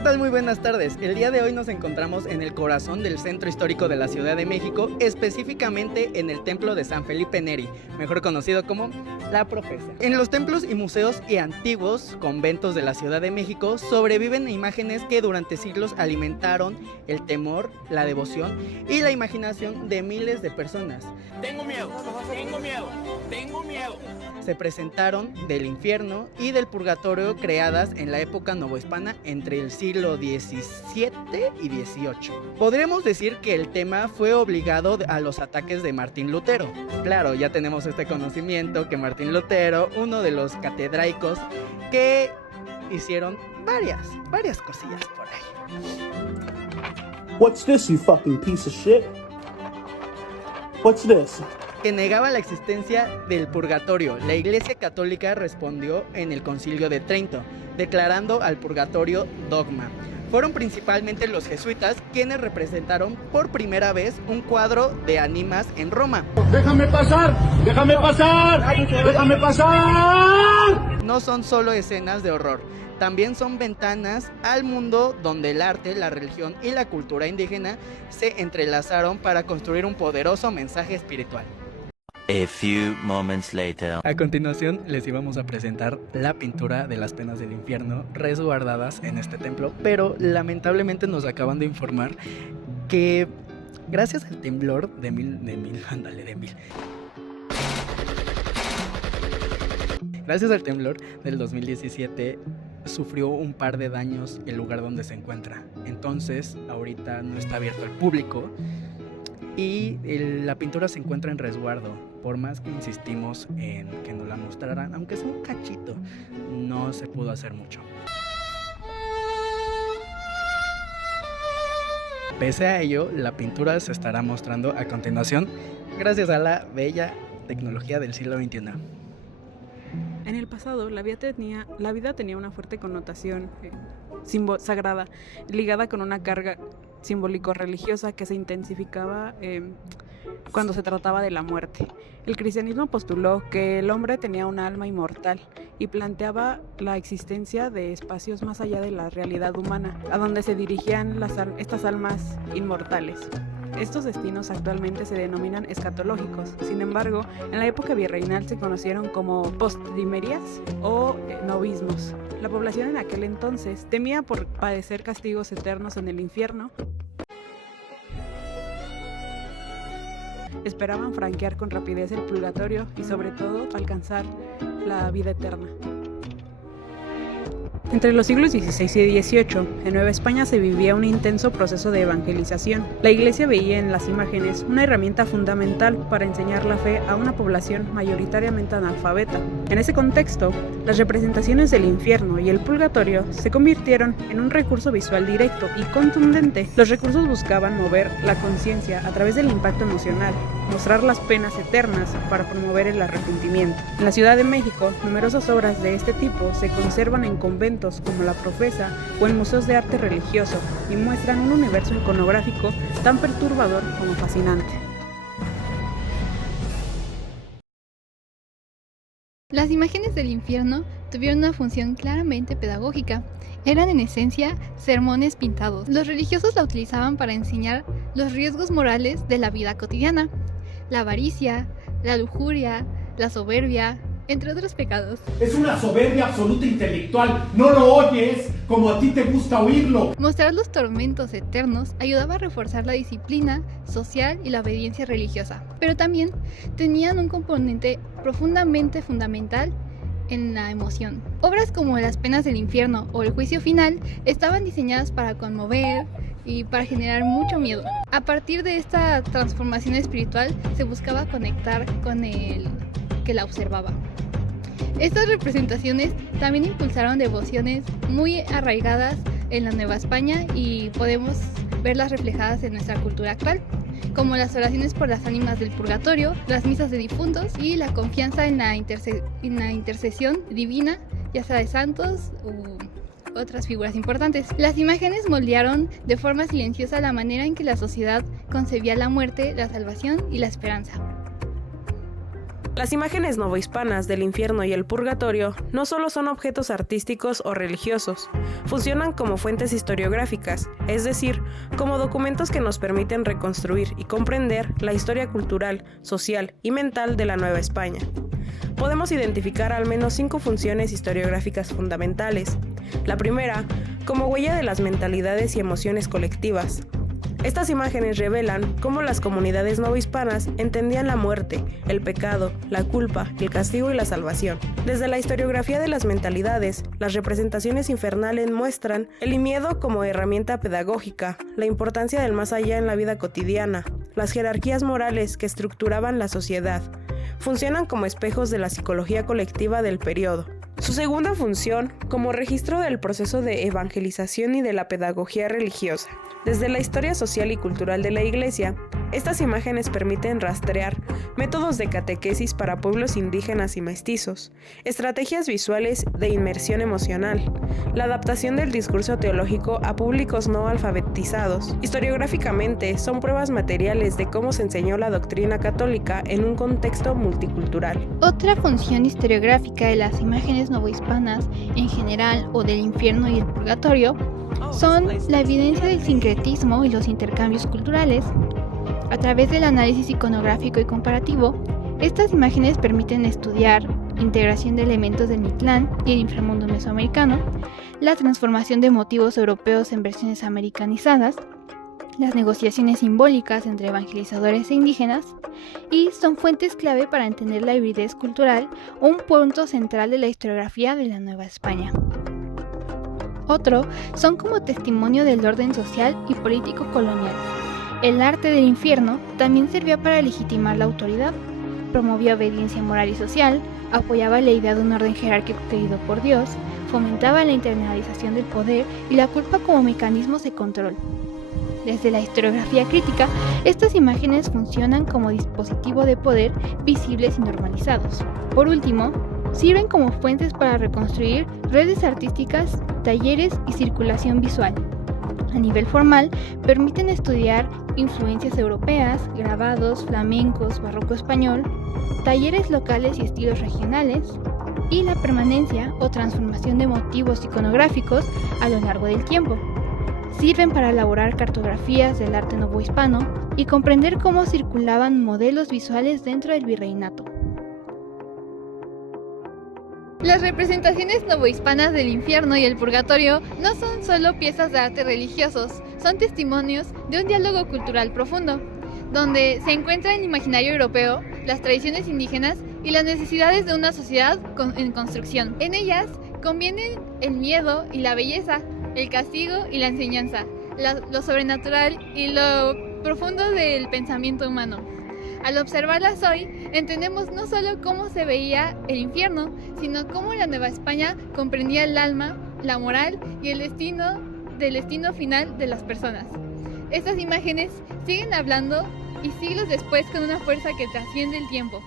¿qué tal? Muy buenas tardes. El día de hoy nos encontramos en el corazón del centro histórico de la Ciudad de México, específicamente en el templo de San Felipe Neri, mejor conocido como La Profesa. En los templos y museos y antiguos conventos de la Ciudad de México sobreviven imágenes que durante siglos alimentaron el temor, la devoción y la imaginación de miles de personas. Tengo miedo, tengo miedo, tengo miedo. Se presentaron del infierno y del purgatorio creadas en la época novohispana entre el siglo XVII y XVIII. Podríamos decir que el tema fue obligado a los ataques de Martín Lutero. Claro, ya tenemos este conocimiento que Martín Lutero, uno de los catedraicos que hicieron varias cosillas por ahí. What's this, you fucking piece of shit? What's this? Que negaba la existencia del purgatorio. La Iglesia Católica respondió en el Concilio de Trento, declarando al purgatorio dogma. Fueron principalmente los jesuitas quienes representaron por primera vez un cuadro de ánimas en Roma. ¡Déjame pasar! ¡Déjame pasar! ¡Déjame pasar! No son solo escenas de horror, también son ventanas al mundo donde el arte, la religión y la cultura indígena se entrelazaron para construir un poderoso mensaje espiritual. A few moments later. A continuación les íbamos a presentar la pintura de las penas del infierno resguardadas en este templo, pero lamentablemente nos acaban de informar que gracias al temblor Gracias al temblor del 2017 sufrió un par de daños el lugar donde se encuentra. Entonces ahorita no está abierto al público y la pintura se encuentra en resguardo. Por más que insistimos en que nos la mostraran, aunque sea un cachito, no se pudo hacer mucho. Pese a ello, la pintura se estará mostrando a continuación gracias a la bella tecnología del siglo XXI. En el pasado, la vida tenía una fuerte connotación sagrada, ligada con una carga simbólico-religiosa que se intensificaba cuando se trataba de la muerte. El cristianismo postuló que el hombre tenía un alma inmortal y planteaba la existencia de espacios más allá de la realidad humana, a donde se dirigían estas almas inmortales. Estos destinos actualmente se denominan escatológicos. Sin embargo, en la época virreinal se conocieron como postdimerias o novismos. La población en aquel entonces temía por padecer castigos eternos en el infierno. Esperaban franquear con rapidez el purgatorio y sobre todo alcanzar la vida eterna. Entre los siglos XVI y XVIII, en Nueva España se vivía un intenso proceso de evangelización. La Iglesia veía en las imágenes una herramienta fundamental para enseñar la fe a una población mayoritariamente analfabeta. En ese contexto, las representaciones del infierno y el purgatorio se convirtieron en un recurso visual directo y contundente. Los recursos buscaban mover la conciencia a través del impacto emocional, mostrar las penas eternas para promover el arrepentimiento. En la Ciudad de México, numerosas obras de este tipo se conservan en conventos como La Profesa o en museos de arte religioso y muestran un universo iconográfico tan perturbador como fascinante. Las imágenes del infierno tuvieron una función claramente pedagógica. Eran en esencia sermones pintados. Los religiosos la utilizaban para enseñar los riesgos morales de la vida cotidiana, la avaricia, la lujuria, la soberbia, entre otros pecados. Es una soberbia absoluta intelectual. No lo oyes como a ti te gusta oírlo. Mostrar los tormentos eternos ayudaba a reforzar la disciplina social y la obediencia religiosa, pero también tenían un componente profundamente fundamental en la emoción. Obras como Las penas del infierno o El juicio final estaban diseñadas para conmover y para generar mucho miedo. A partir de esta transformación espiritual se buscaba conectar con el que la observaba. Estas representaciones también impulsaron devociones muy arraigadas en la Nueva España y podemos verlas reflejadas en nuestra cultura actual, como las oraciones por las ánimas del purgatorio, las misas de difuntos y la confianza en la intercesión divina, ya sea de santos u otras figuras importantes. Las imágenes moldearon de forma silenciosa la manera en que la sociedad concebía la muerte, la salvación y la esperanza. Las imágenes novohispanas del infierno y el purgatorio no solo son objetos artísticos o religiosos, funcionan como fuentes historiográficas, es decir, como documentos que nos permiten reconstruir y comprender la historia cultural, social y mental de la Nueva España. Podemos identificar al menos 5 funciones historiográficas fundamentales. La primera, como huella de las mentalidades y emociones colectivas. Estas imágenes revelan cómo las comunidades novohispanas entendían la muerte, el pecado, la culpa, el castigo y la salvación. Desde la historiografía de las mentalidades, las representaciones infernales muestran el miedo como herramienta pedagógica, la importancia del más allá en la vida cotidiana, las jerarquías morales que estructuraban la sociedad. Funcionan como espejos de la psicología colectiva del periodo. Su segunda función, como registro del proceso de evangelización y de la pedagogía religiosa. Desde la historia social y cultural de la Iglesia, estas imágenes permiten rastrear métodos de catequesis para pueblos indígenas y mestizos, estrategias visuales de inmersión emocional, la adaptación del discurso teológico a públicos no alfabetizados. Historiográficamente, son pruebas materiales de cómo se enseñó la doctrina católica en un contexto multicultural. Otra función historiográfica de las imágenes novohispanas en general o del infierno y el purgatorio son la evidencia del sincretismo y los intercambios culturales. A través del análisis iconográfico y comparativo, estas imágenes permiten estudiar integración de elementos del Mictlán y el inframundo mesoamericano, la transformación de motivos europeos en versiones americanizadas, las negociaciones simbólicas entre evangelizadores e indígenas, y son fuentes clave para entender la hibridez cultural, un punto central de la historiografía de la Nueva España. Otro son como testimonio del orden social y político colonial. El arte del infierno también servía para legitimar la autoridad, promovía obediencia moral y social, apoyaba la idea de un orden jerárquico querido por Dios, fomentaba la internalización del poder y la culpa como mecanismos de control. Desde la historiografía crítica, estas imágenes funcionan como dispositivo de poder visibles y normalizados. Por último, sirven como fuentes para reconstruir redes artísticas, talleres y circulación visual. A nivel formal, permiten estudiar influencias europeas, grabados, flamencos, barroco español, talleres locales y estilos regionales, y la permanencia o transformación de motivos iconográficos a lo largo del tiempo. Sirven para elaborar cartografías del arte novohispano y comprender cómo circulaban modelos visuales dentro del virreinato. Las representaciones novohispanas del infierno y el purgatorio no son solo piezas de arte religiosos, son testimonios de un diálogo cultural profundo, donde se encuentra el imaginario europeo, las tradiciones indígenas y las necesidades de una sociedad en construcción. En ellas convienen el miedo y la belleza, el castigo y la enseñanza, lo sobrenatural y lo profundo del pensamiento humano. Al observarlas hoy, entendemos no solo cómo se veía el infierno, sino cómo la Nueva España comprendía el alma, la moral y el destino final de las personas. Estas imágenes siguen hablando y siglos después con una fuerza que trasciende el tiempo.